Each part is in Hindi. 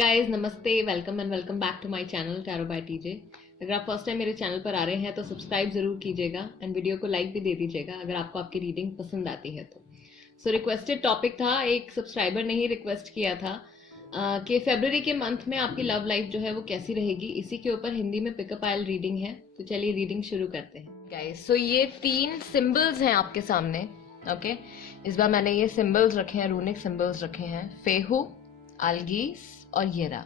गाइस नमस्ते, welcome and welcome back to my channel tarot by TJ. अगर आप फर्स्ट टाइम मेरे चैनल पर आ रहे हैं तो सब्सक्राइब जरूर कीजिएगा एंड वीडियो को लाइक भी दे दीजिएगा अगर आपको आपकी रीडिंग पसंद आती है तो। रिक्वेस्टेड टॉपिक था, एक सब्सक्राइबर ने ही रिक्वेस्ट किया था कि फरवरी के मंथ में आपकी लव लाइफ जो है वो कैसी रहेगी। इसी के ऊपर हिंदी में पिकअप आयल रीडिंग है, तो चलिए रीडिंग शुरू करते हैं गाइस। ये 3 सिंबल्स हैं आपके सामने। ओके, इस बार मैंने ये सिंबल्स रखे हैं, रूनिक सिंबल्स रखे हैं, फेहू, अल्गीस और येरा।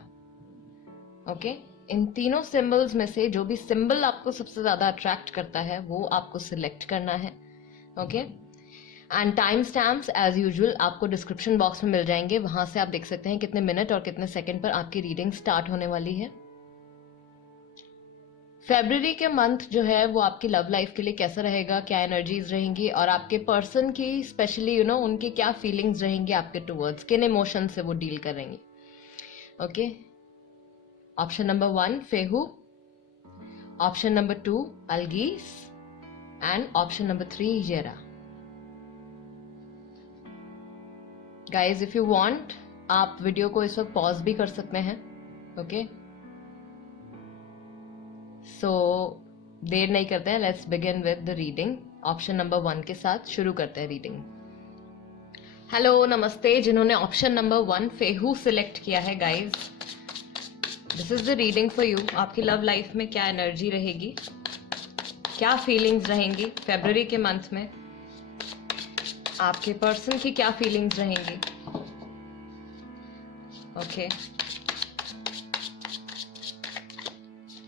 ओके, इन तीनों सिंबल्स में से जो भी सिंबल आपको सबसे ज्यादा अट्रैक्ट करता है वो आपको सिलेक्ट करना है। Okay, and time stamps as usual आपको डिस्क्रिप्शन बॉक्स में मिल जाएंगे, वहां से आप देख सकते हैं कितने मिनट और कितने सेकंड पर आपकी रीडिंग स्टार्ट होने वाली है। फरवरी के मंथ जो है वो आपकी लव लाइफ के लिए कैसा रहेगा, क्या एनर्जीज रहेंगी और आपके पर्सन की स्पेशली उनकी क्या फीलिंग्स रहेंगी आपके टुवर्ड्स, किन इमोशन से वो डील करेंगे। Okay, option number 1 Fehu, option number 2 Algiz and option number 3 Jera. Guys if you want आप वीडियो को इस वक्त पॉज भी कर सकते हैं। ओके, सो देर नहीं करते हैं, let's begin with the reading. Option number 1 के साथ शुरू करते हैं रीडिंग। हेलो नमस्ते, जिन्होंने ऑप्शन नंबर 1 फेहू सिलेक्ट किया है guys, this is the reading for you. आपकी लव लाइफ में क्या एनर्जी रहेगी, क्या फीलिंग्स रहेंगी फरवरी के मंथ में, आपके पर्सन की क्या फीलिंग्स रहेंगी। Okay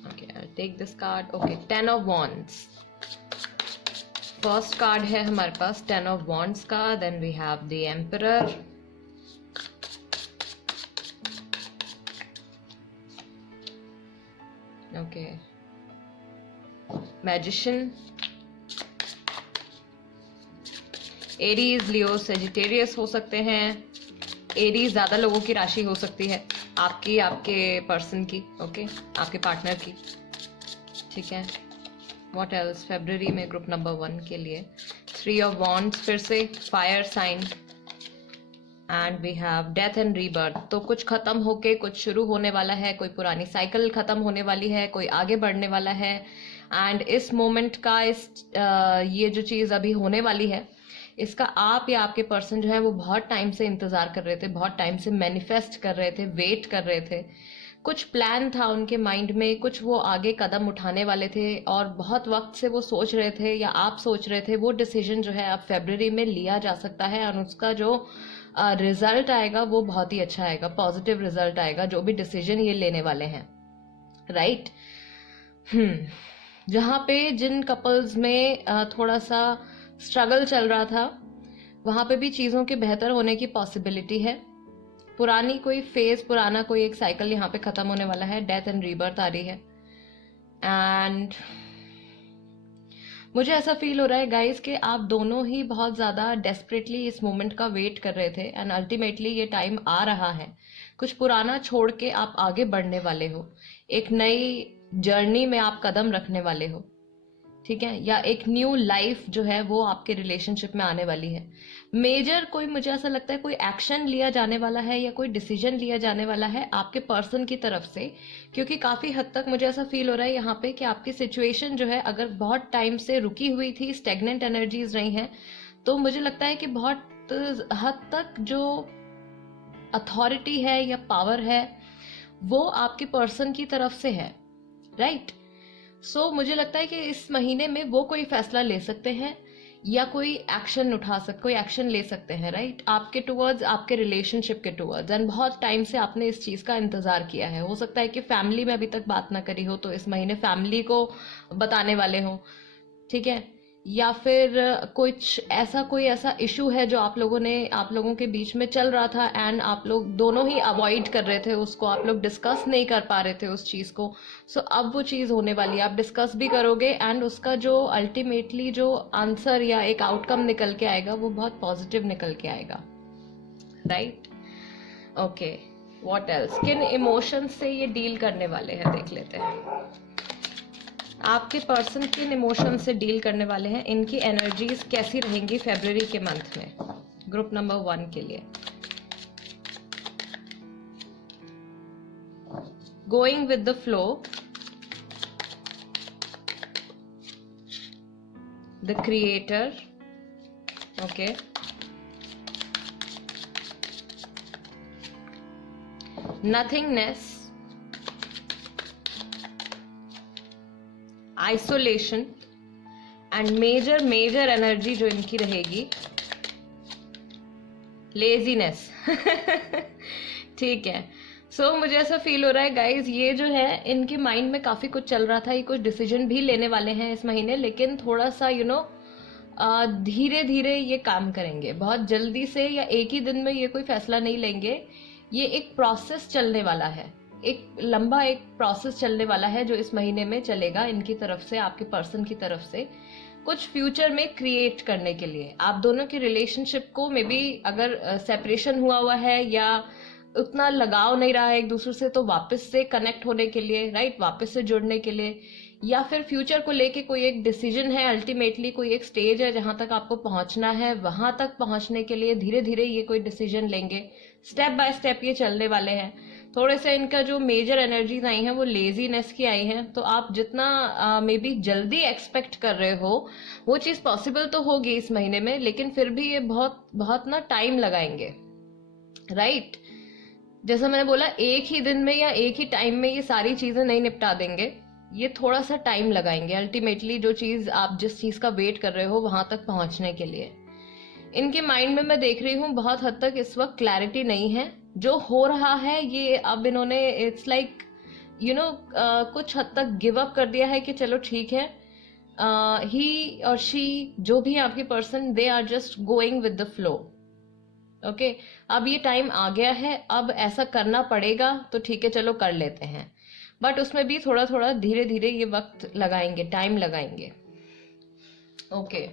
okay, I take this card. Okay, 10 of wands first card है हमारे पास, 10 ऑफ वॉन्ड्स का। Then we have the emperor, okay, magician, Aries, Leo, Sagittarius हो सकते हैं। एरीज ज्यादा लोगों की राशि हो सकती है, आपकी, आपके पर्सन की, ओके, आपके पार्टनर की। ठीक है, व्हाट एल्स फरवरी में ग्रुप नंबर 1 के लिए 3 ऑफ वॉन्ड्स, फिर से fire sign, and we have death and rebirth. तो कुछ खत्म होके कुछ शुरू होने वाला है, कोई पुरानी साइकिल खत्म होने वाली है, कोई आगे बढ़ने वाला है। एंड इस मोमेंट का ये जो चीज अभी होने वाली है, इसका आप या आपके पर्सन जो है वो बहुत टाइम से इंतजार कर रहे थे, बहुत टाइम से मैनिफेस्ट कर रहे थे, वेट कर रहे थे। कुछ प्लान था उनके माइंड में, कुछ वो आगे कदम उठाने वाले थे और बहुत वक्त से वो सोच रहे थे या आप सोच रहे थे। वो डिसीजन जो है अब फरवरी में लिया जा सकता है और उसका जो रिजल्ट आएगा वो बहुत ही अच्छा आएगा, पॉजिटिव रिजल्ट आएगा जो भी डिसीजन ये लेने वाले हैं। राइट, जहाँ पे जिन कपल्स में थोड़ा सा स्ट्रगल चल रहा था वहां पे भी चीजों के बेहतर होने की पॉसिबिलिटी है। पुरानी कोई फेज, पुराना कोई एक साइकिल यहाँ पे खत्म होने वाला है। डेथ एंड रीबर्थ आ रही है एंड मुझे ऐसा फील हो रहा है गाइस कि आप दोनों ही बहुत ज्यादा डेस्परेटली इस मोमेंट का वेट कर रहे थे एंड अल्टीमेटली ये टाइम आ रहा है। कुछ पुराना छोड़ के आप आगे बढ़ने वाले हो, एक नई जर्नी में आप कदम रखने वाले हो। ठीक है, या एक न्यू लाइफ जो है वो आपके रिलेशनशिप में आने वाली है। मेजर कोई, मुझे ऐसा लगता है कोई एक्शन लिया जाने वाला है या कोई डिसीजन लिया जाने वाला है आपके पर्सन की तरफ से, क्योंकि काफी हद तक मुझे ऐसा फील हो रहा है यहाँ पे कि आपकी सिचुएशन जो है अगर बहुत टाइम से रुकी हुई थी, स्टेगनेंट एनर्जीज रही हैं, तो मुझे लगता है कि बहुत हद तक जो अथॉरिटी है या पावर है वो आपके पर्सन की तरफ से है। राइट, सो मुझे लगता है कि इस महीने में वो कोई फैसला ले सकते हैं या कोई एक्शन कोई एक्शन ले सकते हैं। राइट, आपके टुवर्ड्स, आपके रिलेशनशिप के टुवर्ड्स। एंड बहुत टाइम से आपने इस चीज का इंतजार किया है। हो सकता है कि फैमिली में अभी तक बात ना करी हो तो इस महीने फैमिली को बताने वाले हो। ठीक है, या फिर कोई ऐसा इशू है जो आप लोगों के बीच में चल रहा था एंड आप लोग दोनों ही अवॉइड कर रहे थे उसको, आप लोग डिस्कस नहीं कर पा रहे थे उस चीज को। सो अब वो चीज होने वाली है, आप डिस्कस भी करोगे एंड उसका जो अल्टीमेटली जो आंसर या एक आउटकम निकल के आएगा वो बहुत पॉजिटिव निकल के आएगा। राइट, ओके, व्हाट एल्स, किन इमोशंस से ये डील करने वाले हैं देख लेते हैं। आपके पर्सन किन इमोशन से डील करने वाले हैं, इनकी एनर्जीज कैसी रहेंगी फरवरी के मंथ में ग्रुप नंबर 1 के लिए। Going with the flow, the creator, okay, nothingness, isolation and major energy जो इनकी रहेगी, लेजीनेस। ठीक है। सो मुझे ऐसा फील हो रहा है गाइज, ये जो है इनके माइंड में काफी कुछ चल रहा था, ये कुछ डिसीजन भी लेने वाले हैं इस महीने, लेकिन थोड़ा सा धीरे धीरे ये काम करेंगे। बहुत जल्दी से या एक ही दिन में ये कोई फैसला नहीं लेंगे। ये एक प्रोसेस चलने वाला है, एक लंबा एक प्रोसेस चलने वाला है जो इस महीने में चलेगा इनकी तरफ से, आपके पर्सन की तरफ से, कुछ फ्यूचर में क्रिएट करने के लिए। आप दोनों की रिलेशनशिप को मे बी अगर सेपरेशन हुआ है या उतना लगाव नहीं रहा है एक दूसरे से, तो वापस से कनेक्ट होने के लिए, राइट, वापस से जुड़ने के लिए, या फिर फ्यूचर को लेके कोई एक डिसीजन है, अल्टीमेटली कोई एक स्टेज है जहां तक आपको पहुंचना है, वहां तक पहुंचने के लिए धीरे धीरे ये कोई डिसीजन लेंगे। स्टेप बाय स्टेप ये चलने वाले हैं। थोड़े से इनका जो मेजर एनर्जीज आई हैं वो लेजीनेस की आई हैं, तो आप जितना मे बी जल्दी एक्सपेक्ट कर रहे हो वो चीज पॉसिबल तो होगी इस महीने में, लेकिन फिर भी ये बहुत बहुत ना टाइम लगाएंगे, राइट। जैसा मैंने बोला, एक ही दिन में या एक ही टाइम में ये सारी चीजें नहीं निपटा देंगे, ये थोड़ा सा टाइम लगाएंगे अल्टीमेटली जो चीज आप जिस चीज का वेट कर रहे हो वहां तक पहुंचने के लिए। इनके माइंड में मैं देख रही हूँ बहुत हद तक इस वक्त क्लैरिटी नहीं है। जो हो रहा है ये अब इन्होंने इट्स लाइक कुछ हद तक गिव अप कर दिया है कि चलो ठीक है, ही और शी जो भी आपके person, they are just going with the flow, okay. अब ये टाइम आ गया है, अब ऐसा करना पड़ेगा तो ठीक है चलो कर लेते हैं, बट उसमें भी थोड़ा थोड़ा धीरे धीरे ये वक्त लगाएंगे, टाइम लगाएंगे, ओके।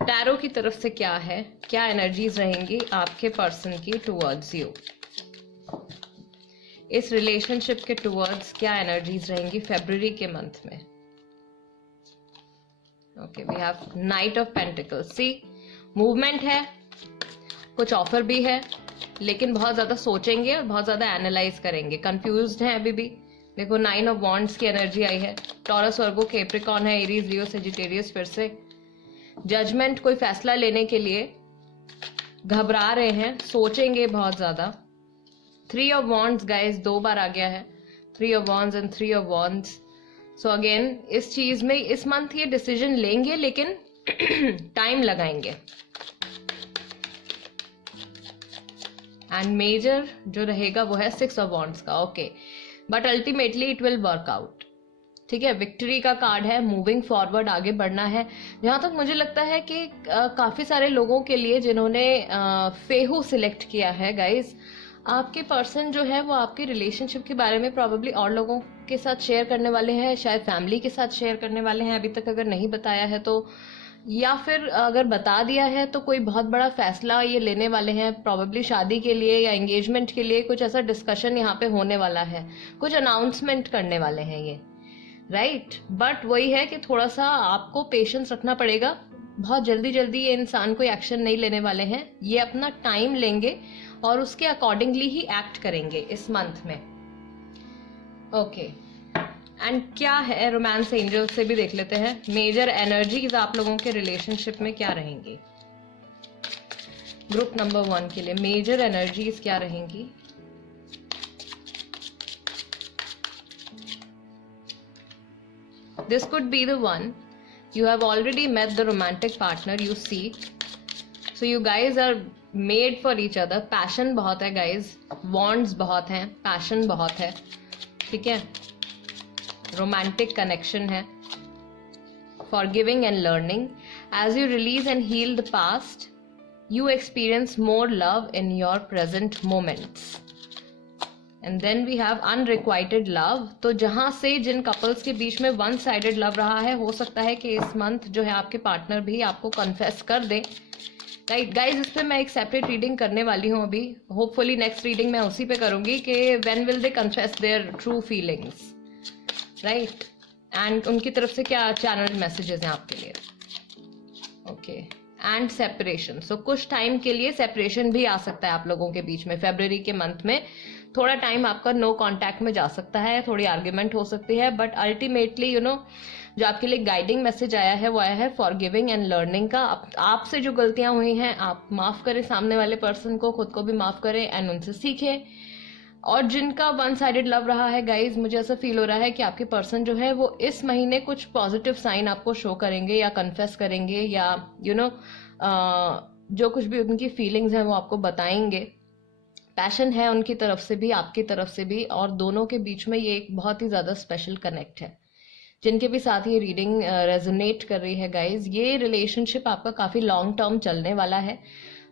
टैरो की तरफ से क्या है, क्या एनर्जीज रहेंगी आपके पर्सन की टुवर्ड्स यू, इस रिलेशनशिप के टुवर्ड्स क्या एनर्जीज रहेंगी फरवरी के मंथ में। Okay, we have knight of pentacles. See, movement है, कुछ ऑफर भी है, लेकिन बहुत ज्यादा सोचेंगे और बहुत ज्यादा एनालाइज करेंगे, कंफ्यूज्ड हैं अभी भी। देखो 9 ऑफ वॉन्ड्स की एनर्जी आई है, टॉरस, वर्गो, कैप्रिकॉर्न है, एरीज, लियो, सेजिटेरियस, फिर से जजमेंट, कोई फैसला लेने के लिए घबरा रहे हैं, सोचेंगे बहुत ज्यादा। 3 ऑफ वॉन्ड्स गाइस 2 बार आ गया है, 3 of wands and 3 of wands. So again इस चीज में इस मंथ ये डिसीजन लेंगे, लेकिन टाइम लगाएंगे। एंड मेजर जो रहेगा वो है 6 ऑफ वॉन्ड्स का, okay, but ultimately it will work out, ठीक है। विक्ट्री का कार्ड है, मूविंग फॉरवर्ड, आगे बढ़ना है। जहां तक मुझे लगता है कि काफी सारे लोगों के लिए जिन्होंने फेहू सिलेक्ट किया है गाइस, आपके पर्सन जो है वो आपके रिलेशनशिप के बारे में प्रॉब्ली और लोगों के साथ शेयर करने वाले हैं, शायद फैमिली के साथ शेयर करने वाले हैं, अभी तक अगर नहीं बताया है तो, या फिर अगर बता दिया है तो कोई बहुत बड़ा फैसला ये लेने वाले हैं, प्रॉब्ली शादी के लिए या एंगेजमेंट के लिए। कुछ ऐसा डिस्कशन यहाँ पे होने वाला है, कुछ अनाउंसमेंट करने वाले हैं ये, राइट। बट वही है कि थोड़ा सा आपको पेशेंस रखना पड़ेगा, बहुत जल्दी जल्दी ये इंसान कोई एक्शन नहीं लेने वाले हैं, ये अपना टाइम लेंगे और उसके अकॉर्डिंगली ही एक्ट करेंगे इस मंथ में, ओके। एंड क्या है रोमांस एंजल से भी देख लेते हैं, मेजर एनर्जीज आप लोगों के रिलेशनशिप में क्या रहेंगी। ग्रुप नंबर 1 के लिए मेजर एनर्जीज क्या रहेंगी। This could be the one. You have already met the romantic partner you seek. So you guys are made for each other. Passion बहुत है guys. Bonds बहुत हैं. Passion बहुत है. ठीक है. Romantic connection है. Forgiving and learning. As you release and heal the past, you experience more love in your present moments. And then we have unrequited love. तो जहां से जिन कपल्स के बीच में वन साइडेड लव रहा है, हो सकता है कि इस मंथ जो है आपके पार्टनर भी आपको कन्फेस कर दे, राइट गाइज। इस पे मैं एक सेपरेट रीडिंग करने वाली हूँ अभी, होपफुली नेक्स्ट रीडिंग मैं उसी पे करूंगी कि when will they confess their true feelings, right, and उनकी तरफ से क्या चैनल मैसेजेस हैं आपके लिए, ओके। एंड सेपरेशन, सो कुछ टाइम के लिए सेपरेशन भी आ सकता है आप लोगों के बीच में फरवरी के मंथ में। थोड़ा टाइम आपका नो कांटेक्ट में जा सकता है, थोड़ी आर्ग्यूमेंट हो सकती है, बट अल्टीमेटली जो आपके लिए गाइडिंग मैसेज आया है वो आया है फॉरगिविंग एंड लर्निंग का। आपसे जो गलतियां हुई हैं आप माफ करें, सामने वाले पर्सन को, खुद को भी माफ करें एंड उनसे सीखें। और जिनका वन साइडेड लव रहा है गाइज, मुझे ऐसा फील हो रहा है कि आपके पर्सन जो है वो इस महीने कुछ पॉजिटिव साइन आपको शो करेंगे या कन्फेस करेंगे, या जो कुछ भी उनकी फीलिंग्स हैं वो आपको बताएंगे। पैशन है उनकी तरफ से भी, आपकी तरफ से भी, और दोनों के बीच में ये एक बहुत ही ज्यादा स्पेशल कनेक्ट है। जिनके भी साथ ये रीडिंग रेजोनेट कर रही है गाइज, ये रिलेशनशिप आपका काफी लॉन्ग टर्म चलने वाला है।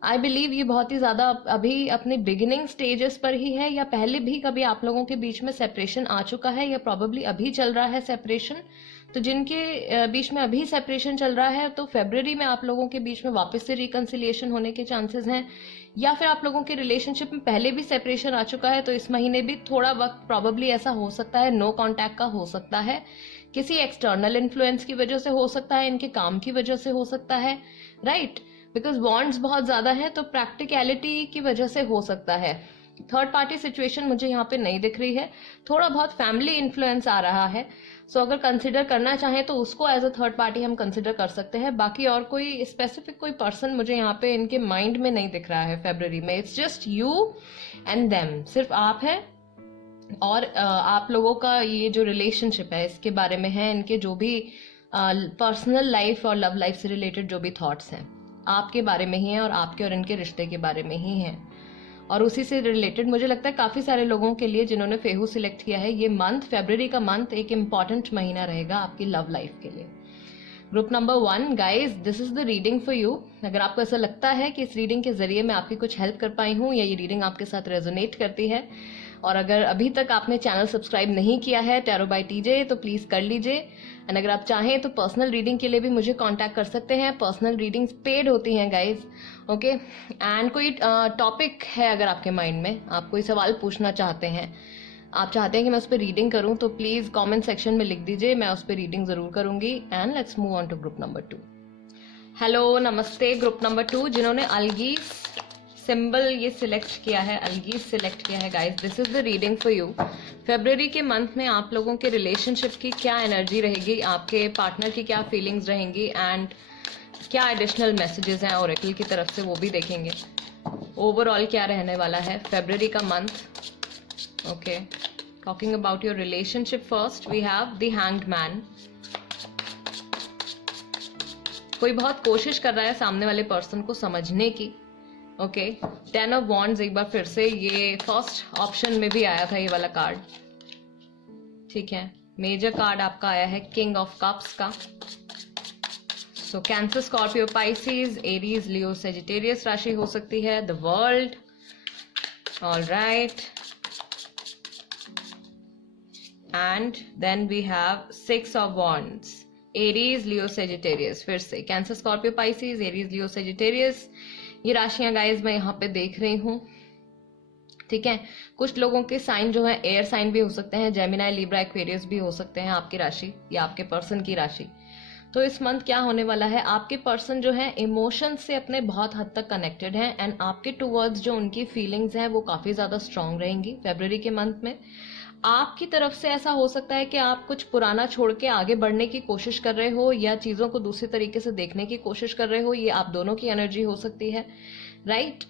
आई बिलीव ये बहुत ही ज्यादा अभी अपने बिगिनिंग स्टेजेस पर ही है, या पहले भी कभी आप लोगों के बीच में सेपरेशन आ चुका है, या प्रॉबेबली अभी चल रहा है सेपरेशन। तो जिनके बीच में अभी सेपरेशन चल रहा है, तो फेब्रुअरी में आप लोगों के बीच में वापस से रिकंसिलिएशन होने के चांसेस हैं, या फिर आप लोगों के रिलेशनशिप में पहले भी सेपरेशन आ चुका है, तो इस महीने भी थोड़ा वक्त प्रॉबेबली ऐसा हो सकता है, नो कांटेक्ट का हो सकता है, किसी एक्सटर्नल इन्फ्लुएंस की वजह से हो सकता है, इनके काम की वजह से हो सकता है, राइट, बिकॉज बॉन्ड्स बहुत ज्यादा है, तो प्रैक्टिकलिटी की वजह से हो सकता है। थर्ड पार्टी सिचुएशन मुझे यहाँ पे नहीं दिख रही है, थोड़ा बहुत फैमिली इन्फ्लुएंस आ रहा है। सो अगर कंसिडर करना चाहें तो उसको एज अ थर्ड पार्टी हम कंसिडर कर सकते हैं। बाकी और कोई स्पेसिफिक कोई पर्सन मुझे यहाँ पे इनके माइंड में नहीं दिख रहा है फरवरी में। It's just you and them, सिर्फ आप हैं और आप लोगों का ये जो रिलेशनशिप है इसके बारे में है, इनके जो भी पर्सनल लाइफ और लव लाइफ से रिलेटेड जो भी थॉट्स हैं आपके बारे में ही है, और आपके और इनके रिश्ते के बारे में ही है। और उसी से रिलेटेड मुझे लगता है काफी सारे लोगों के लिए जिन्होंने फेहू सिलेक्ट किया है, ये मंथ, फरवरी का मंथ एक इम्पॉर्टेंट महीना रहेगा आपकी लव लाइफ के लिए। Group number 1 guys, this is the reading for you. अगर आपको ऐसा लगता है कि इस रीडिंग के जरिए मैं आपकी कुछ हेल्प कर पाई हूँ, या ये रीडिंग आपके साथ रेजोनेट करती है, और अगर अभी तक आपने चैनल सब्सक्राइब नहीं किया है टैरो बाय टीजे, तो प्लीज कर लीजिए। एंड अगर आप चाहें तो पर्सनल रीडिंग के लिए भी मुझे कांटेक्ट कर सकते हैं। पर्सनल रीडिंग्स पेड होती हैं गाइज, ओके। एंड कोई टॉपिक है अगर आपके माइंड में, आप कोई सवाल पूछना चाहते हैं, आप चाहते हैं कि मैं उस पर रीडिंग करूं, तो प्लीज कमेंट सेक्शन में लिख दीजिए, मैं उस पर रीडिंग जरूर करूंगी। And let's move on to group number 2। Hello, नमस्ते ग्रुप नंबर 2, जिन्होंने अलगीज सिंबल ये सिलेक्ट किया है, अलगीज सिलेक्ट किया है guys, this is the reading for you. फरवरी के मंथ में आप लोगों के रिलेशनशिप की क्या एनर्जी रहेगी, आपके पार्टनर की क्या फीलिंग्स रहेंगी, एंड क्या एडिशनल मैसेजेस हैं ओरेकल की तरफ से, वो भी देखेंगे। ओवरऑल क्या रहने वाला है फरवरी का month, okay. Talking about your relationship first, we have the hanged man. कोई बहुत कोशिश कर रहा है सामने वाले पर्सन को समझने की, ओके। 10 ऑफ वॉन्ड्स, एक बार फिर से ये फर्स्ट ऑप्शन में भी आया था ये वाला कार्ड, ठीक है। मेजर कार्ड आपका आया है किंग ऑफ कप्स का। So Cancer, Scorpio, Pisces, Aries, Leo, Sagittarius राशि हो सकती है। The world, all right. And then we have 6 of wands, Aries, Leo, Sagittarius. फिर से Cancer, Scorpio, Pisces, Aries, Leo, Sagittarius, ये राशियां गाइज मैं यहाँ पे देख रही हूँ, ठीक है। कुछ लोगों के साइन जो है एयर साइन भी हो सकते हैं, जेमिनाई, लिब्रा, एक्वेरियस भी हो सकते हैं आपकी राशि या आपके पर्सन की राशि। तो इस मंथ क्या होने वाला है, आपके पर्सन जो है इमोशंस से अपने बहुत हद तक कनेक्टेड हैं, एंड आपके टूवर्ड्स जो उनकी फीलिंग्स हैं वो काफी ज्यादा स्ट्रांग रहेंगी फरवरी के मंथ में। आपकी तरफ से ऐसा हो सकता है कि आप कुछ पुराना छोड़ के आगे बढ़ने की कोशिश कर रहे हो, या चीजों को दूसरे तरीके से देखने की कोशिश कर रहे हो, ये आप दोनों की एनर्जी हो सकती है, राइट।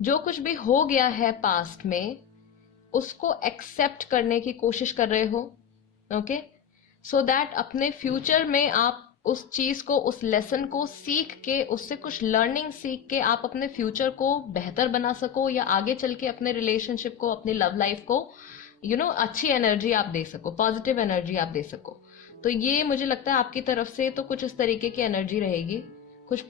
जो कुछ भी हो गया है पास्ट में उसको एक्सेप्ट करने की कोशिश कर रहे हो, ओके, सो दैट अपने फ्यूचर में आप उस चीज को, उस लेसन को सीख के, उससे कुछ लर्निंग सीख के आप अपने फ्यूचर को बेहतर बना सको, या आगे चल के अपने रिलेशनशिप को, अपनी लव लाइफ को अच्छी एनर्जी आप दे सको, पॉजिटिव एनर्जी आप दे सको। तो ये मुझे लगता है आपकी तरफ से तो कुछ इस तरीके की एनर्जी रहेगी। कुछ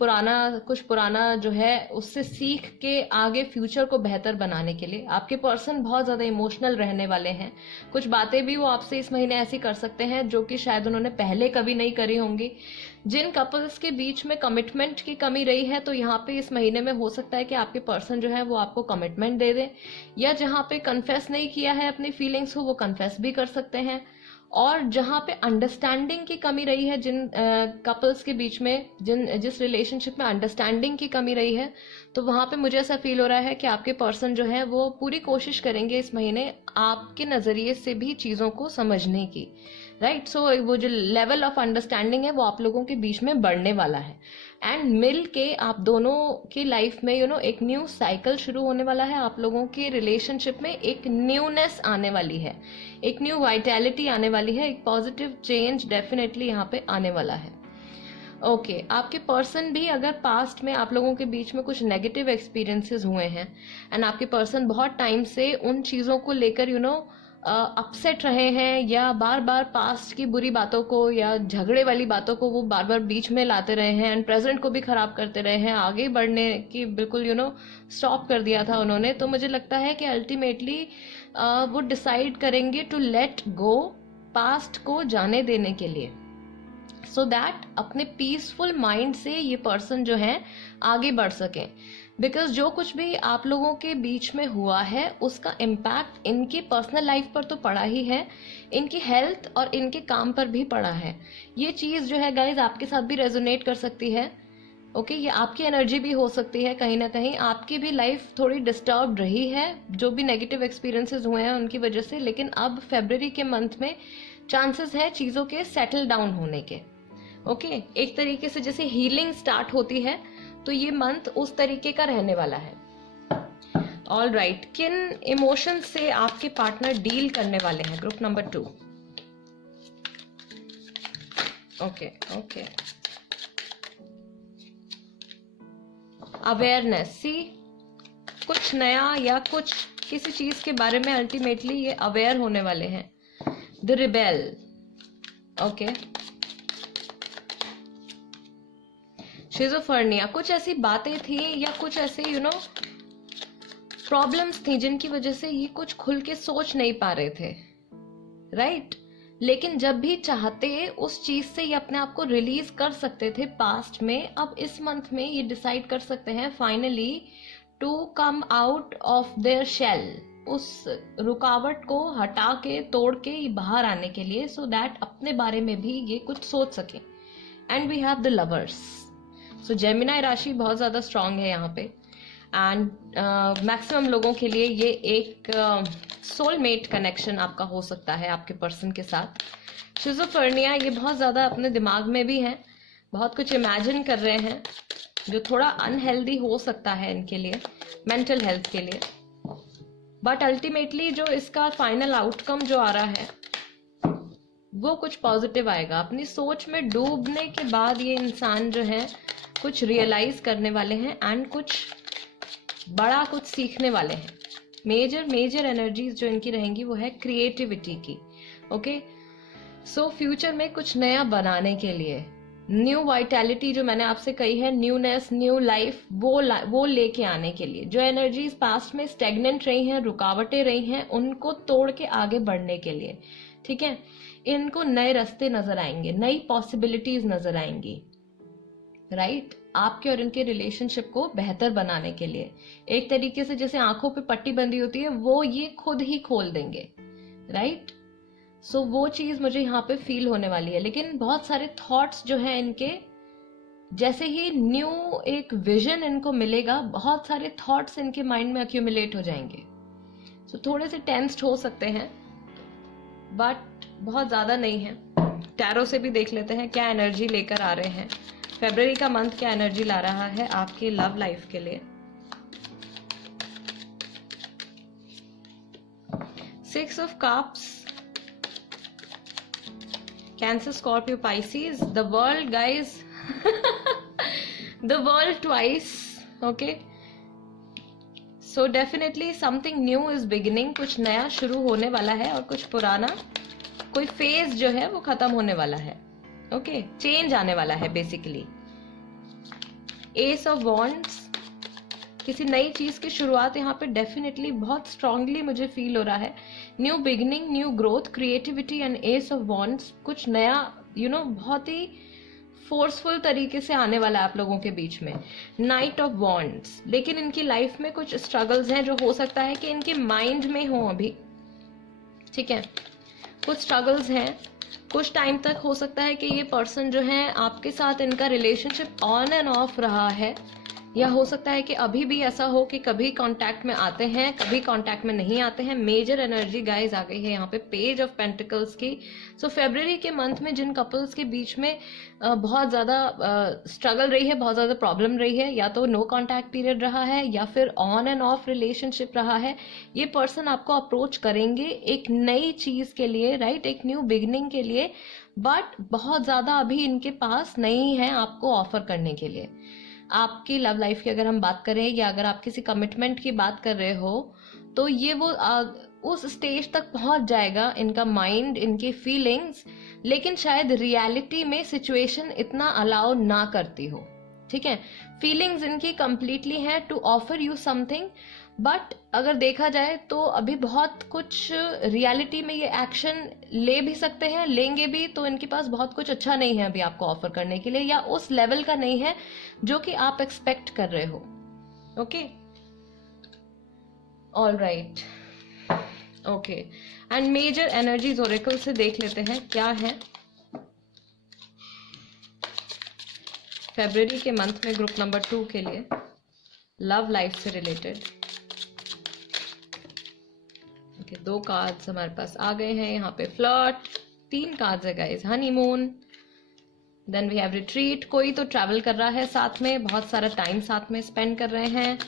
पुराना जो है उससे सीख के आगे फ्यूचर को बेहतर बनाने के लिए आपके पर्सन बहुत ज्यादा इमोशनल रहने वाले हैं। कुछ बातें भी वो आपसे इस महीने ऐसी कर सकते हैं जो कि शायद उन्होंने पहले कभी नहीं करी होंगी। जिन कपल्स के बीच में कमिटमेंट की कमी रही है, तो यहाँ पे इस महीने में हो सकता है कि आपके पर्सन जो है वो आपको कमिटमेंट दे दे, या जहाँ पे कन्फेस नहीं किया है अपनी फीलिंग्स को वो कन्फेस भी कर सकते हैं। और जहाँ पे अंडरस्टैंडिंग की कमी रही है, जिन कपल्स के बीच में, जिस रिलेशनशिप में अंडरस्टैंडिंग की कमी रही है, तो वहाँ पे मुझे ऐसा फील हो रहा है कि आपके पर्सन जो है वो पूरी कोशिश करेंगे इस महीने आपके नज़रिए से भी चीज़ों को समझने की, राइट। सो वो जो लेवल ऑफ अंडरस्टैंडिंग है वो आप लोगों के बीच में बढ़ने वाला है, एंड मिल के आप दोनों की लाइफ में एक न्यू साइकिल शुरू होने वाला है। आप लोगों की रिलेशनशिप में एक न्यूनेस आने वाली है, एक न्यू वाइटैलिटी आने वाली है, एक पॉजिटिव चेंज डेफिनेटली यहाँ पे आने वाला है। ओके, आपके पर्सन भी, अगर पास्ट में आप लोगों के बीच में कुछ नेगेटिव एक्सपीरियंसेस हुए हैं एंड आपके पर्सन बहुत टाइम से उन चीज़ों को लेकर अपसेट रहे हैं, या बार बार पास्ट की बुरी बातों को या झगड़े वाली बातों को वो बार बार बीच में लाते रहे हैं एंड प्रेजेंट को भी खराब करते रहे हैं, आगे बढ़ने की बिल्कुल स्टॉप कर दिया था उन्होंने, तो मुझे लगता है कि अल्टीमेटली वो डिसाइड करेंगे टू लेट गो, पास्ट को जाने देने के लिए, सो दैट अपने पीसफुल माइंड से ये पर्सन जो है आगे बढ़ सकें। बिकॉज जो कुछ भी आप लोगों के बीच में हुआ है उसका इम्पैक्ट इनकी पर्सनल लाइफ पर तो पड़ा ही है, इनकी हेल्थ और इनके काम पर भी पड़ा है। ये चीज़ जो है गाइज आपके साथ भी रेजोनेट कर सकती है। ओके, ये आपकी एनर्जी भी हो सकती है, कहीं ना कहीं आपकी भी लाइफ थोड़ी डिस्टर्ब रही है जो भी नेगेटिव एक्सपीरियंसेस हुए हैं उनकी वजह से, लेकिन अब फरवरी के मंथ में चांसेस है चीज़ों के सेटल डाउन होने के। ओके, एक तरीके से जैसे हीलिंग स्टार्ट होती है तो ये मंथ उस तरीके का रहने वाला है। ऑल राइट, किन इमोशंस से आपके पार्टनर डील करने वाले हैं? Group number 2। ओके, अवेयरनेस, सी कुछ नया या कुछ किसी चीज के बारे में अल्टीमेटली ये अवेयर होने वाले हैं। द रिबेल, ओके, शिज़ोफ्रेनिया, कुछ ऐसी बातें थी या कुछ ऐसे प्रॉब्लम्स थी जिनकी वजह से ये कुछ खुल के सोच नहीं पा रहे थे, राइट। लेकिन जब भी चाहते उस चीज से ये अपने आप को रिलीज कर सकते थे पास्ट में, अब इस मंथ में ये डिसाइड कर सकते हैं finally to come out of their shell, उस रुकावट को हटा के तोड़ के ये बाहर आने के लिए, सो दैट अपने बारे में भी ये कुछ सोच सके। And we have the lovers, so Gemini राशि बहुत ज़्यादा स्ट्रांग है यहाँ पे, एंड मैक्सिमम लोगों के लिए ये एक सोलमेट कनेक्शन आपका हो सकता है आपके पर्सन के साथ। शिज़ोफ्रेनिया, ये बहुत ज़्यादा अपने दिमाग में भी हैं, बहुत कुछ इमेजिन कर रहे हैं जो थोड़ा अनहेल्दी हो सकता है इनके लिए, मेंटल हेल्थ के लिए, बट अल्टीमेटली जो इसका फाइनल आउटकम जो आ रहा है वो कुछ पॉजिटिव आएगा। अपनी सोच में डूबने के बाद ये इंसान जो है कुछ रियलाइज करने वाले हैं एंड कुछ बड़ा कुछ सीखने वाले हैं। मेजर एनर्जीज जो इनकी रहेंगी वो है क्रिएटिविटी की। ओके, सो फ्यूचर में कुछ नया बनाने के लिए, न्यू वाइटैलिटी जो मैंने आपसे कही है, न्यूनेस, न्यू लाइफ, वो लेके आने के लिए, जो एनर्जीज पास्ट में स्टेगनेंट रही हैं, रुकावटें रही हैं, उनको तोड़ के आगे बढ़ने के लिए, ठीक है। इनको नए रास्ते नजर आएंगे, नई पॉसिबिलिटीज नजर आएंगी, राइट। आपके और इनके रिलेशनशिप को बेहतर बनाने के लिए, एक तरीके से जैसे आंखों पे पट्टी बंधी होती है वो ये खुद ही खोल देंगे, राइट। सो वो चीज मुझे यहाँ पे फील होने वाली है। लेकिन बहुत सारे थॉट्स जो हैं इनके, जैसे ही न्यू एक विजन इनको मिलेगा, बहुत सारे थॉट्स इनके माइंड में अक्यूमुलेट हो जाएंगे। सो थोड़े से टेंस्ड हो सकते हैं बट बहुत ज्यादा नहीं है। टैरो से भी देख लेते हैं क्या एनर्जी लेकर आ रहे हैं, फरवरी का मंथ क्या एनर्जी ला रहा है आपके लव लाइफ के लिए। 6 of cups, Cancer, Scorpio, Pisces, the world guys, the world twice, okay. So definitely something new is beginning, कुछ नया शुरू होने वाला है और कुछ पुराना कोई फेज जो है वो खत्म होने वाला है। ओके, चेंज आने वाला है बेसिकली। एस ऑफ वॉन्ड्स, किसी नई चीज की शुरुआत यहाँ पे डेफिनेटली बहुत स्ट्रांगली मुझे फील हो रहा है। New beginning, new growth, creativity and S of wands, कुछ नया बहुत ही फोर्सफुल तरीके से आने वाला है आप लोगों के बीच में। नाइट ऑफ वॉन्ड्स, लेकिन इनकी लाइफ में कुछ स्ट्रगल्स हैं जो हो सकता है कि इनके माइंड में हो अभी, ठीक है। कुछ स्ट्रगल्स हैं, कुछ टाइम तक हो सकता है कि ये पर्सन जो है आपके साथ इनका रिलेशनशिप ऑन एंड ऑफ रहा है, या हो सकता है कि अभी भी ऐसा हो कि कभी कांटेक्ट में आते हैं, कभी कांटेक्ट में नहीं आते हैं। मेजर एनर्जी गाइस आ गई है यहाँ पे पेज ऑफ पेंटिकल्स की। सो फरवरी के मंथ में जिन कपल्स के बीच में बहुत ज़्यादा स्ट्रगल रही है, बहुत ज़्यादा प्रॉब्लम रही है, या तो नो कांटेक्ट पीरियड रहा है या फिर ऑन एंड ऑफ रिलेशनशिप रहा है, ये पर्सन आपको अप्रोच करेंगे एक नई चीज़ के लिए, राइट, एक न्यू बिगनिंग के लिए, बट बहुत ज़्यादा अभी इनके पास नहीं है आपको ऑफर करने के लिए। आपकी लव लाइफ की अगर हम बात करें, या अगर आप किसी कमिटमेंट की बात कर रहे हो, तो ये वो उस स्टेज तक पहुंच जाएगा इनका माइंड, इनकी फीलिंग्स, लेकिन शायद रियलिटी में सिचुएशन इतना अलाउ ना करती हो। ठीक है, फीलिंग्स इनकी कंप्लीटली हैं to offer you something, but अगर देखा जाए तो अभी बहुत कुछ रियलिटी में ये एक्शन ले भी सकते हैं, लेंगे भी, तो इनके पास बहुत कुछ अच्छा नहीं है अभी आपको ऑफर करने के लिए, या उस लेवल का नहीं है जो कि आप एक्सपेक्ट कर रहे हो। Okay, all right, okay. And major energies oracle से देख लेते हैं क्या है फरवरी के मंथ में ग्रुप नंबर 2 के लिए लव लाइफ से रिलेटेड। ओके, 2 कार्ड्स हमारे पास आ गए हैं यहाँ पे। फ्लर्ट, 3 कार्ड्स है guys. Honeymoon, then we have retreat. कोई तो ट्रैवल कर रहा है साथ में, बहुत सारा टाइम साथ में स्पेंड कर रहे हैं।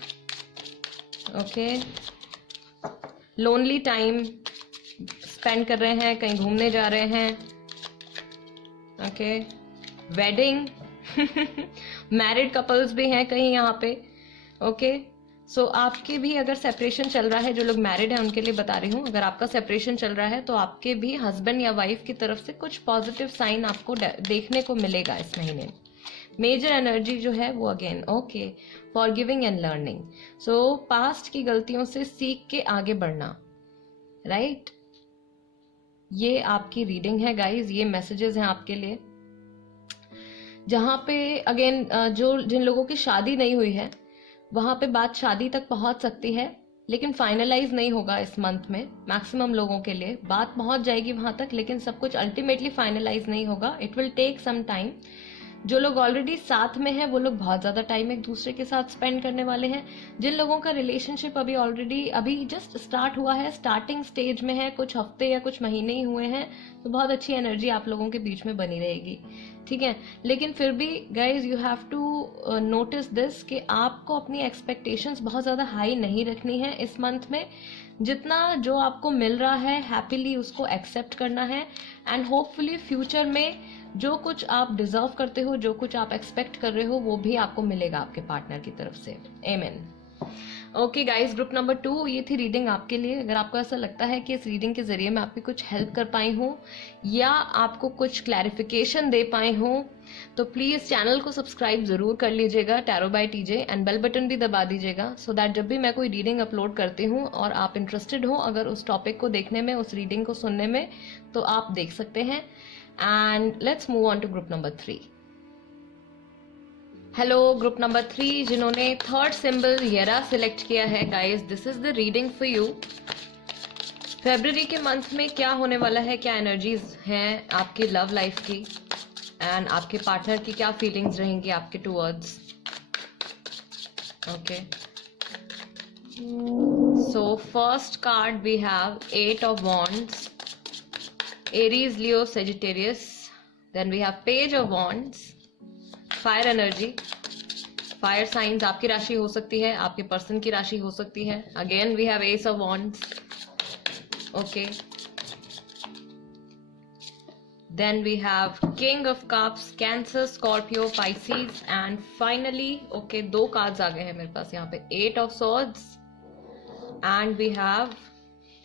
ओके, लोनली टाइम स्पेंड कर रहे हैं, कहीं घूमने जा रहे हैं। ओके, वेडिंग, मैरिड कपल्स भी हैं कहीं यहाँ पे। ओके, सो आपके भी अगर सेपरेशन चल रहा है, जो लोग मैरिड हैं उनके लिए बता रही हूँ, अगर आपका सेपरेशन चल रहा है तो आपके भी हस्बैंड या वाइफ की तरफ से कुछ पॉजिटिव साइन आपको देखने को मिलेगा इस महीने। मेजर एनर्जी जो है वो again okay, forgiving and learning. So past की गलतियों से सीख के आगे बढ़ना, राइट। ये आपकी रीडिंग है गाइज, ये मैसेजेस हैं आपके लिए, जहां पे अगेन जो जिन लोगों की शादी नहीं हुई है वहां पे बात शादी तक पहुंच सकती है, लेकिन फाइनलाइज नहीं होगा इस मंथ में। मैक्सिमम लोगों के लिए बात पहुंच जाएगी वहां तक, लेकिन सब कुछ अल्टीमेटली फाइनलाइज नहीं होगा। It will take some time. जो लोग ऑलरेडी साथ में हैं वो लोग बहुत ज्यादा टाइम एक दूसरे के साथ स्पेंड करने वाले हैं। जिन लोगों का रिलेशनशिप अभी जस्ट स्टार्ट हुआ है, स्टार्टिंग स्टेज में है, कुछ हफ्ते या कुछ महीने ही हुए हैं, तो बहुत अच्छी एनर्जी आप लोगों के बीच में बनी रहेगी। ठीक है, लेकिन फिर भी guys you have to notice this कि आपको अपनी एक्सपेक्टेशंस बहुत ज़्यादा हाई नहीं रखनी है इस मंथ में। जितना जो आपको मिल रहा है हैप्पीली उसको एक्सेप्ट करना है, एंड होपफुली फ्यूचर में जो कुछ आप डिजर्व करते हो, जो कुछ आप एक्सपेक्ट कर रहे हो, वो भी आपको मिलेगा आपके पार्टनर की तरफ से। आमेन। ओके गाइस, ग्रुप नंबर 2 ये थी रीडिंग आपके लिए। अगर आपको ऐसा लगता है कि इस रीडिंग के जरिए मैं आपकी कुछ हेल्प कर पाई हूँ या आपको कुछ क्लैरिफिकेशन दे पाई हूँ, तो प्लीज चैनल को सब्सक्राइब जरूर कर लीजिएगा, tarot by TJ, and bell button भी दबा दीजिएगा, सो दैट जब भी मैं कोई रीडिंग अपलोड करती हूँ और आप इंटरेस्टेड हो अगर उस टॉपिक को देखने में, उस रीडिंग को सुनने में, तो आप देख सकते हैं। And let's move on to group number 3। Hello group number 3 जिन्होंने थर्ड सिंबल येरा सिलेक्ट किया है, guys this is the reading for you. फरवरी के मंथ में क्या होने वाला है, क्या एनर्जीज हैं आपकी लव लाइफ की, एंड आपके पार्टनर की क्या फीलिंग्स रहेंगी आपके towards. Okay, so first card we have 8 of Wands, Aries, Leo, Sagittarius. Then we have Page of Wands, fire energy. Fire science आपकी राशि हो सकती है, आपके पर्सन की राशि हो सकती है। Again we have ace of wands. Okay, then we have king of cups, Cancer, Scorpio, Pisces, and finally okay 2 cards आ गए हैं मेरे पास यहाँ पे, 8 of Swords and we have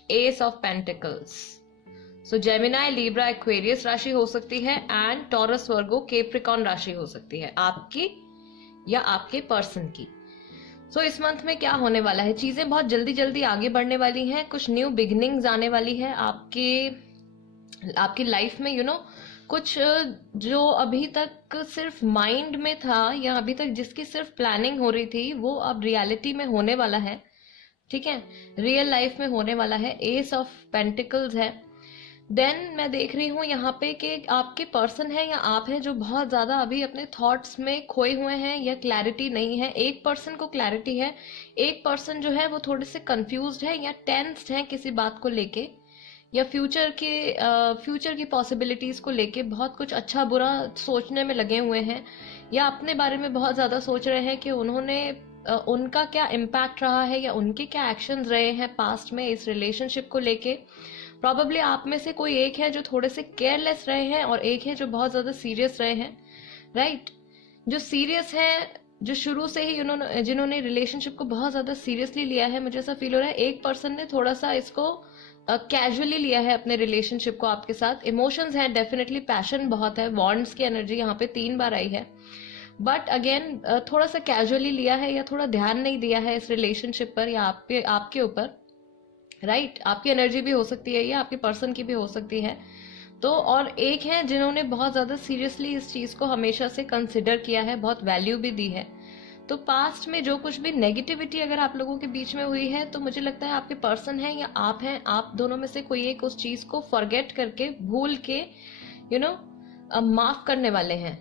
ace of pentacles. So Gemini, Libra, Aquarius राशि हो सकती है, एंड टॉरस, वर्गो, कैप्रिकॉर्न राशि हो सकती है आपकी या आपके पर्सन की। सो इस मंथ में क्या होने वाला है, चीजें बहुत जल्दी जल्दी आगे बढ़ने वाली हैं, कुछ न्यू बिगिनिंग्स आने वाली है आपकी लाइफ में। कुछ जो अभी तक सिर्फ माइंड में था या अभी तक जिसकी सिर्फ प्लानिंग हो रही थी, वो अब रियलिटी में होने वाला है। ठीक है, रियल लाइफ में होने वाला है। एस ऑफ पेंटिकल्स है, देन मैं देख रही हूँ यहाँ पे कि आपके पर्सन है या आप हैं जो बहुत ज़्यादा अभी अपने थॉट्स में खोए हुए हैं या क्लैरिटी नहीं है। एक पर्सन को क्लैरिटी है, एक पर्सन जो है वो थोड़े से कंफ्यूज्ड है या टेंस्ड है किसी बात को लेके, या फ्यूचर की पॉसिबिलिटीज़ को लेके बहुत कुछ अच्छा बुरा सोचने में लगे हुए हैं, या अपने बारे में बहुत ज़्यादा सोच रहे हैं कि उनका क्या इम्पैक्ट रहा है या उनके क्या एक्शंस रहे हैं पास्ट में इस रिलेशनशिप को लेके। प्रॉबेबली आप में से कोई एक है जो थोड़े से केयरलेस रहे हैं और एक है जो बहुत ज़्यादा सीरियस रहे हैं, राइट। जो सीरियस है, जो शुरू से ही जिन्होंने रिलेशनशिप को बहुत ज़्यादा सीरियसली लिया है, मुझे ऐसा फील हो रहा है एक पर्सन ने थोड़ा सा इसको कैजुअली लिया है अपने रिलेशनशिप को आपके साथ। इमोशंस हैं डेफिनेटली, पैशन बहुत है, वॉन्ड्स की एनर्जी यहाँ पे 3 बार आई है, बट अगेन थोड़ा सा कैजुअली लिया है या थोड़ा ध्यान नहीं दिया है इस रिलेशनशिप पर या आपके ऊपर, राइट। आपकी एनर्जी भी हो सकती है, या आपके पर्सन की भी हो सकती है। तो और एक है जिन्होंने बहुत ज्यादा सीरियसली इस चीज को हमेशा से कंसिडर किया है, बहुत वैल्यू भी दी है। तो पास्ट में जो कुछ भी नेगेटिविटी अगर आप लोगों के बीच में हुई है, तो मुझे लगता है आपके पर्सन है या आप हैं, आप दोनों में से कोई एक उस चीज को फॉरगेट करके, भूल के माफ करने वाले हैं।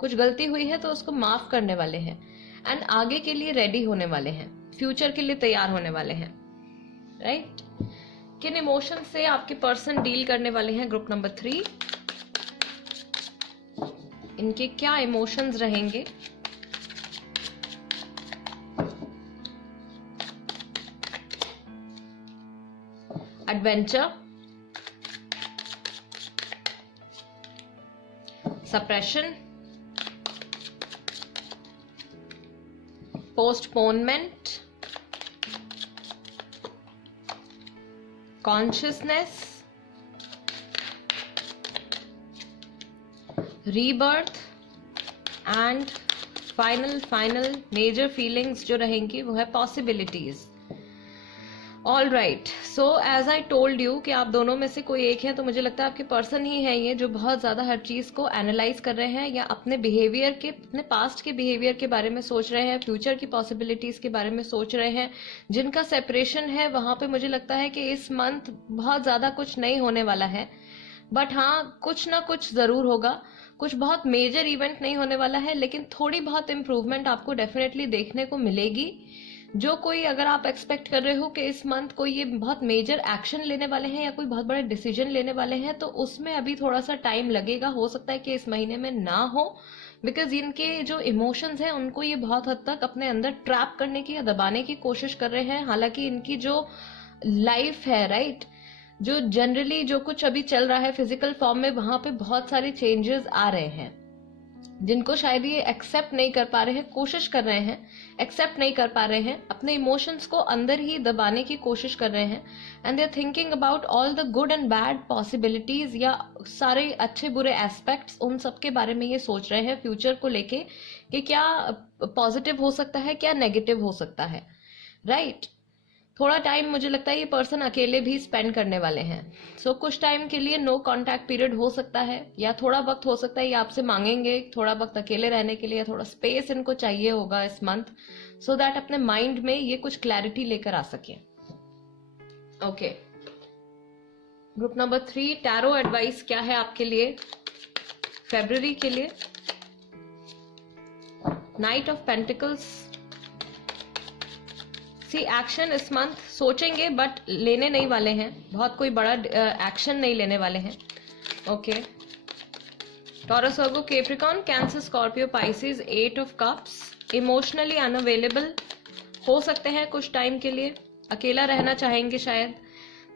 कुछ गलती हुई है तो उसको माफ करने वाले हैं, एंड आगे के लिए रेडी होने वाले हैं, फ्यूचर के लिए तैयार होने वाले हैं, राइट। किन इमोशन से आपके पर्सन डील करने वाले हैं ग्रुप नंबर 3, इनके क्या इमोशंस रहेंगे। Adventure, suppression, postponement, consciousness, rebirth, and final major feelings जो रहेंगी वो है possibilities. All right, so as I told you कि आप दोनों में से कोई एक है, तो मुझे लगता है आपके पर्सन ही है ये जो बहुत ज्यादा हर चीज को एनालाइज कर रहे हैं, या अपने पास्ट के बिहेवियर के बारे में सोच रहे हैं, फ्यूचर की पॉसिबिलिटीज के बारे में सोच रहे हैं। जिनका सेपरेशन है वहां पे मुझे लगता है कि इस मंथ बहुत ज्यादा कुछ नहीं होने वाला है, बट हाँ कुछ ना कुछ जरूर होगा। कुछ बहुत मेजर इवेंट नहीं होने वाला है, लेकिन थोड़ी बहुत इम्प्रूवमेंट आपको डेफिनेटली देखने को मिलेगी। जो कोई अगर आप एक्सपेक्ट कर रहे हो कि इस मंथ कोई ये बहुत मेजर एक्शन लेने वाले हैं या कोई बहुत बड़े डिसीजन लेने वाले हैं, तो उसमें अभी थोड़ा सा टाइम लगेगा। हो सकता है कि इस महीने में ना हो, बिकॉज इनके जो इमोशंस हैं उनको ये बहुत हद तक अपने अंदर ट्रैप करने की या दबाने की कोशिश कर रहे हैं। हालांकि इनकी जो लाइफ है, राइट, जो जनरली जो कुछ अभी चल रहा है फिजिकल फॉर्म में, वहां पे बहुत सारे चेंजेस आ रहे हैं जिनको शायद ये एक्सेप्ट नहीं कर पा रहे हैं, कोशिश कर रहे हैं, एक्सेप्ट नहीं कर पा रहे हैं, अपने इमोशंस को अंदर ही दबाने की कोशिश कर रहे हैं। And they are thinking about all the good and bad possibilities, या सारे अच्छे बुरे एस्पेक्ट्स, उन सब के बारे में ये सोच रहे हैं फ्यूचर को लेके कि क्या पॉजिटिव हो सकता है, क्या नेगेटिव हो सकता है, राइट। थोड़ा टाइम मुझे लगता है ये पर्सन अकेले भी स्पेंड करने वाले हैं। सो कुछ टाइम के लिए नो कांटेक्ट पीरियड हो सकता है, या थोड़ा वक्त हो सकता है ये आपसे मांगेंगे थोड़ा वक्त अकेले रहने के लिए, थोड़ा स्पेस इनको चाहिए होगा इस मंथ, सो दैट अपने माइंड में ये कुछ क्लैरिटी लेकर आ सके। Okay, group number 3, tarot advice क्या है आपके लिए फरवरी के लिए। Knight of pentacles, see action इस मंथ सोचेंगे बट लेने नहीं वाले हैं, बहुत कोई बड़ा एक्शन नहीं लेने वाले हैं। Okay, taurus, Virgo, Capricorn, cancer, Scorpio, Pisces, 8 of cups, emotionally unavailable हो सकते हैं कुछ टाइम के लिए, अकेला रहना चाहेंगे शायद।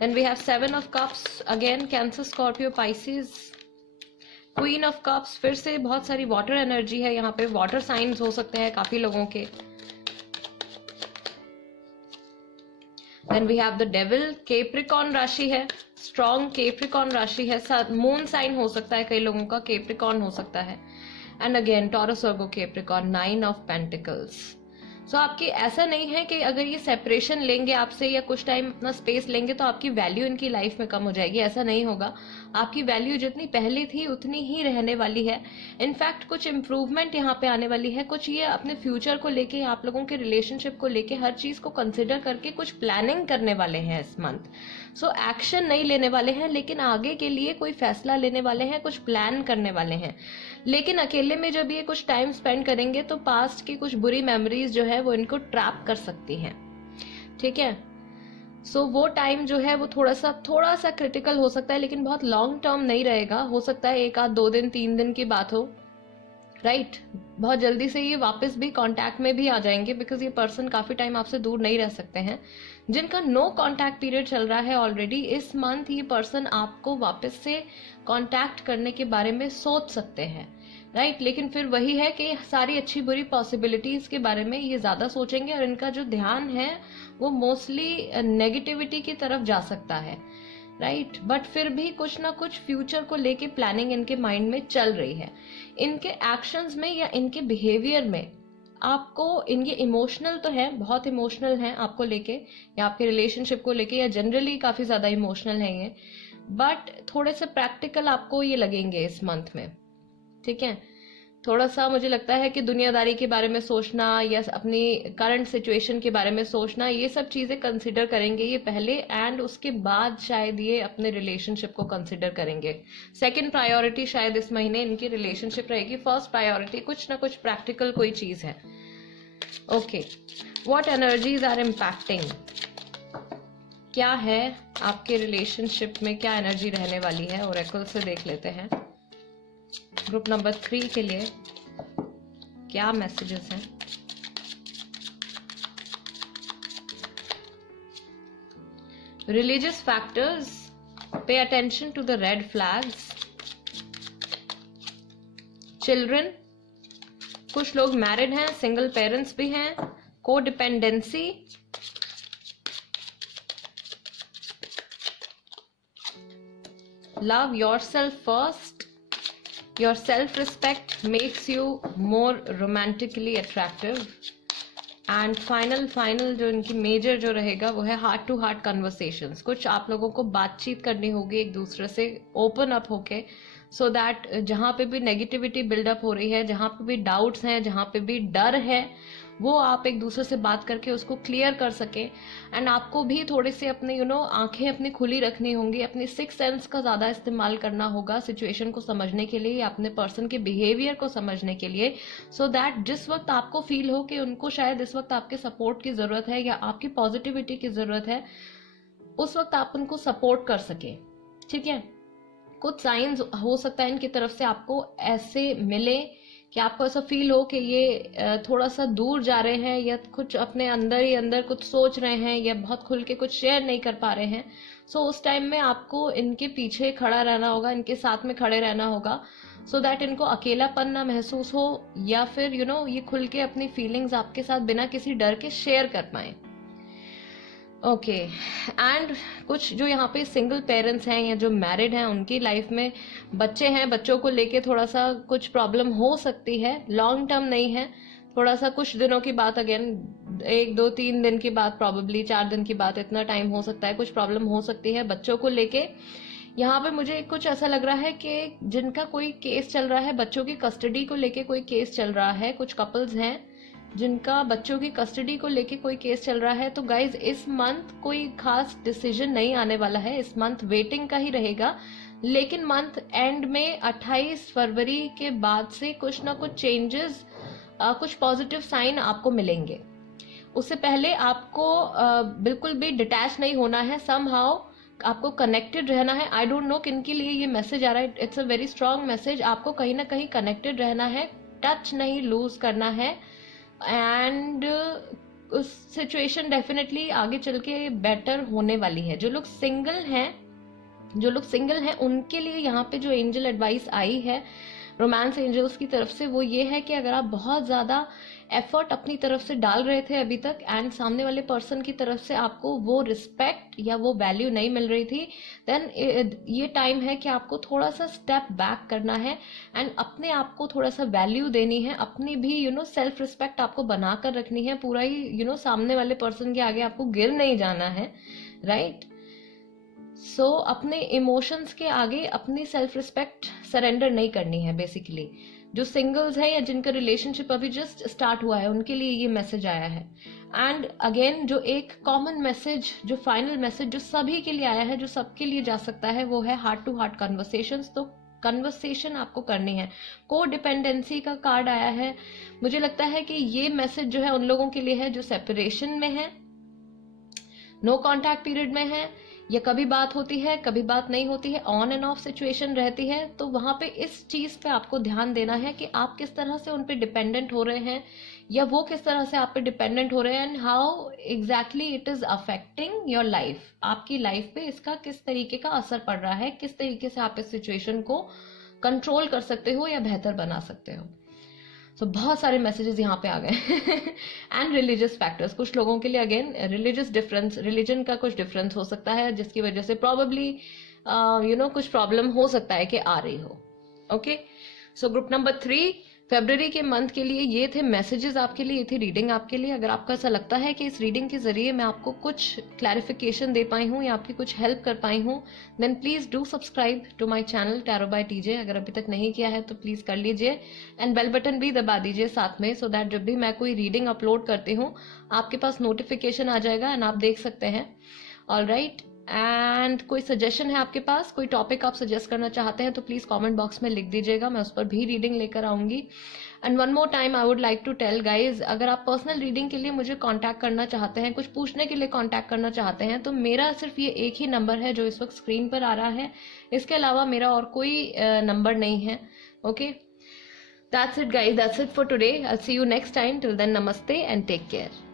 Then we have 7 of cups, again Cancer, Scorpio, Pisces, queen of cups, फिर से बहुत सारी वाटर एनर्जी है यहाँ पे, वाटर साइंस हो सकते हैं काफी लोगों के। Then we have the devil, Capricorn राशि है, स्ट्रॉन्ग कैप्रिकॉर्न राशि है, मून साइन हो सकता है कई लोगों का, कैप्रिकॉर्न हो सकता है। And again Taurus, Virgo, Capricorn, 9 of pentacles. So आपकी ऐसा नहीं है कि अगर ये सेपरेशन लेंगे आपसे या कुछ टाइम अपना स्पेस लेंगे तो आपकी वैल्यू इनकी लाइफ में कम हो जाएगी, ऐसा नहीं होगा। आपकी वैल्यू जितनी पहले थी उतनी ही रहने वाली है। इनफैक्ट कुछ इम्प्रूवमेंट यहाँ पे आने वाली है, कुछ ये अपने फ्यूचर को लेके, आप लोगों के रिलेशनशिप को लेके हर चीज को कंसिडर करके कुछ प्लानिंग करने वाले हैं इस मंथ। सो एक्शन नहीं लेने वाले हैं, लेकिन आगे के लिए कोई फैसला लेने वाले हैं, कुछ प्लान करने वाले हैं। लेकिन अकेले में जब ये कुछ टाइम स्पेंड करेंगे तो पास्ट की कुछ बुरी मेमोरीज जो है वो इनको ट्रैप कर सकती हैं। ठीक है, सो वो टाइम जो है वो थोड़ा सा क्रिटिकल हो सकता है, लेकिन बहुत लॉन्ग टर्म नहीं रहेगा। हो सकता है 1 आध 2 दिन 3 दिन की बात हो, राइट। बहुत जल्दी से ये वापस भी कांटेक्ट में भी आ जाएंगे, बिकॉज ये पर्सन काफी टाइम आपसे दूर नहीं रह सकते हैं। जिनका नो कांटेक्ट पीरियड चल रहा है ऑलरेडी, इस मंथ ये पर्सन आपको वापस से कांटेक्ट करने के बारे में सोच सकते हैं, राइट। लेकिन फिर वही है कि सारी अच्छी बुरी पॉसिबिलिटीज के बारे में ये ज्यादा सोचेंगे, और इनका जो ध्यान है वो मोस्टली नेगेटिविटी की तरफ जा सकता है, राइट। बट फिर भी कुछ ना कुछ फ्यूचर को लेके प्लानिंग इनके माइंड में चल रही है। इनके एक्शंस में या इनके बिहेवियर में आपको, इनके इमोशनल तो है, बहुत इमोशनल हैं आपको लेके, या आपके रिलेशनशिप को लेके, या जनरली काफी ज्यादा इमोशनल हैं ये, बट थोड़े से प्रैक्टिकल आपको ये लगेंगे इस मंथ में। ठीक है, थोड़ा सा मुझे लगता है कि दुनियादारी के बारे में सोचना या अपनी करंट सिचुएशन के बारे में सोचना, ये सब चीजें कंसिडर करेंगे ये पहले, एंड उसके बाद शायद ये अपने रिलेशनशिप को कंसिडर करेंगे। सेकंड प्रायोरिटी शायद इस महीने इनकी रिलेशनशिप रहेगी, फर्स्ट प्रायोरिटी कुछ ना कुछ प्रैक्टिकल कोई चीज है। Okay, what energies are impacting, क्या है आपके रिलेशनशिप में, क्या एनर्जी रहने वाली है, ओरेकल से देख लेते हैं। ग्रुप नंबर 3 के लिए क्या मैसेजेस हैं। Religious factors, pay attention to the red flags. Children, कुछ लोग मैरिड हैं, सिंगल पेरेंट्स भी हैं। Codependency, love yourself first, your self-respect makes you more romantically attractive, and final जो इनकी मेजर जो रहेगा वो है हार्ट टू हार्ट कन्वर्सेशंस। कुछ आप लोगों को बातचीत करनी होगी एक दूसरे से, ओपन अप होके, सो दैट जहां पे भी नेगेटिविटी बिल्डअप हो रही है, जहां पे भी डाउट्स हैं, जहां पे भी डर है, वो आप एक दूसरे से बात करके उसको क्लियर कर सके। एंड आपको भी थोड़े से अपने आंखें अपनी खुली रखनी होंगी, अपनी सिक्स सेंस का ज्यादा इस्तेमाल करना होगा सिचुएशन को समझने के लिए, या अपने पर्सन के बिहेवियर को समझने के लिए, सो दैट जिस वक्त आपको फील हो कि उनको शायद इस वक्त आपके सपोर्ट की जरूरत है या आपकी पॉजिटिविटी की जरूरत है, उस वक्त आप उनको सपोर्ट कर सके। ठीक है, कुछ साइंस हो सकता है इनकी तरफ से आपको ऐसे मिले कि आपको ऐसा फील हो कि ये थोड़ा सा दूर जा रहे हैं, या कुछ अपने अंदर ही अंदर कुछ सोच रहे हैं, या बहुत खुल के कुछ शेयर नहीं कर पा रहे हैं। सो उस टाइम में आपको इनके पीछे खड़ा रहना होगा, इनके साथ में खड़े रहना होगा, सो दैट इनको अकेलापन ना महसूस हो, या फिर ये खुल के अपनी फीलिंग्स आपके साथ बिना किसी डर के शेयर कर पाए। ओके, एंड कुछ जो यहाँ पे सिंगल पेरेंट्स हैं या जो मैरिड हैं, उनकी लाइफ में बच्चे हैं, बच्चों को लेके थोड़ा सा कुछ प्रॉब्लम हो सकती है, लॉन्ग टर्म नहीं है, थोड़ा सा कुछ दिनों की बात, अगेन 1 2 3 दिन की बात, प्रॉबेबली 4 दिन की बात, इतना टाइम हो सकता है, कुछ प्रॉब्लम हो सकती है बच्चों को लेके। यहाँ पे मुझे कुछ ऐसा लग रहा है कि जिनका कोई केस चल रहा है, बच्चों की कस्टडी को लेके कोई केस चल रहा है, कुछ कपल्स हैं जिनका बच्चों की कस्टडी को लेके कोई केस चल रहा है। तो गाइज, इस मंथ कोई खास डिसीजन नहीं आने वाला है, इस मंथ वेटिंग का ही रहेगा, लेकिन मंथ एंड में 28 फरवरी के बाद से कुछ ना कुछ चेंजेस, कुछ पॉजिटिव साइन आपको मिलेंगे। उससे पहले आपको बिल्कुल भी डिटैच नहीं होना है, समहाउ आपको कनेक्टेड रहना है। आई डोंट नो किन के लिए ये मैसेज आ रहा है, it's a very strong message. आपको कहीं ना कहीं कनेक्टेड रहना है, टच नहीं लूज करना है, एंड उस सिचुएशन डेफिनेटली आगे चल के बेटर होने वाली है। जो लोग सिंगल हैं उनके लिए यहाँ पे जो एंजल एडवाइस आई है रोमांस एंजल्स की तरफ से, वो ये है कि अगर आप बहुत ज्यादा एफर्ट अपनी तरफ से डाल रहे थे अभी तक, एंड सामने वाले पर्सन की तरफ से आपको वो रिस्पेक्ट या वो वैल्यू नहीं मिल रही थी, देन ये टाइम है कि आपको थोड़ा सा स्टेप बैक करना है, एंड अपने आप को थोड़ा सा वैल्यू देनी है, अपनी भी सेल्फ रिस्पेक्ट आपको बनाकर रखनी है। पूरा ही सामने वाले पर्सन के आगे आपको गिर नहीं जाना है, राइट। सो अपने इमोशंस के आगे अपनी सेल्फ रिस्पेक्ट सरेंडर नहीं करनी है बेसिकली। जो सिंगल्स हैं या जिनका रिलेशनशिप अभी जस्ट स्टार्ट हुआ है, उनके लिए ये मैसेज आया है। एंड अगेन जो एक कॉमन मैसेज, जो फाइनल मैसेज जो सभी के लिए आया है, जो सबके लिए जा सकता है, वो है हार्ट टू हार्ट कन्वर्सेशंस। तो कन्वर्सेशन आपको करनी है। को डिपेंडेंसी का कार्ड आया है। मुझे लगता है कि ये मैसेज जो है उन लोगों के लिए है जो सेपरेशन में है, नो कॉन्टैक्ट पीरियड में है, या कभी बात होती है कभी बात नहीं होती है, ऑन एंड ऑफ सिचुएशन रहती है। तो वहां पे इस चीज पे आपको ध्यान देना है कि आप किस तरह से उन पे डिपेंडेंट हो रहे हैं, या वो किस तरह से आप पे डिपेंडेंट हो रहे हैं, and how exactly it is affecting your life. आपकी लाइफ पे इसका किस तरीके का असर पड़ रहा है, किस तरीके से आप इस सिचुएशन को कंट्रोल कर सकते हो या बेहतर बना सकते हो। सो बहुत सारे मैसेजेस यहाँ पे आ गए। एंड रिलीजियस फैक्टर्स, कुछ लोगों के लिए अगेन रिलीजियस डिफरेंस, रिलीजन का कुछ डिफरेंस हो सकता है, जिसकी वजह से प्रॉबेबली कुछ प्रॉब्लम हो सकता है कि आ रही हो। ओके, सो ग्रुप नंबर 3 फरवरी के मंथ के लिए ये थे मैसेजेस आपके लिए, ये थी रीडिंग आपके लिए। अगर आपको ऐसा लगता है कि इस रीडिंग के जरिए मैं आपको कुछ क्लैरिफिकेशन दे पाई हूँ या आपकी कुछ हेल्प कर पाई हूँ, then please do subscribe to my channel tarot by TJ. अगर अभी तक नहीं किया है तो प्लीज कर लीजिए, एंड बेल बटन भी दबा दीजिए साथ में, सो दैट जब भी मैं कोई रीडिंग अपलोड करती हूँ आपके पास नोटिफिकेशन आ जाएगा एंड आप देख सकते हैं। ऑलराइट, एंड कोई सजेशन है आपके पास, कोई टॉपिक आप सजेस्ट करना चाहते हैं तो प्लीज कमेंट बॉक्स में लिख दीजिएगा, मैं उस पर भी रीडिंग लेकर आऊंगी। And one more time I would like to tell guys, अगर आप पर्सनल रीडिंग के लिए मुझे कांटेक्ट करना चाहते हैं, कुछ पूछने के लिए कांटेक्ट करना चाहते हैं, तो मेरा सिर्फ ये एक ही नंबर है जो इस वक्त स्क्रीन पर आ रहा है। इसके अलावा मेरा और कोई नंबर नहीं है। Okay, that's it guys, that's it for today. I see you next time. Till then, नमस्ते एंड टेक केयर।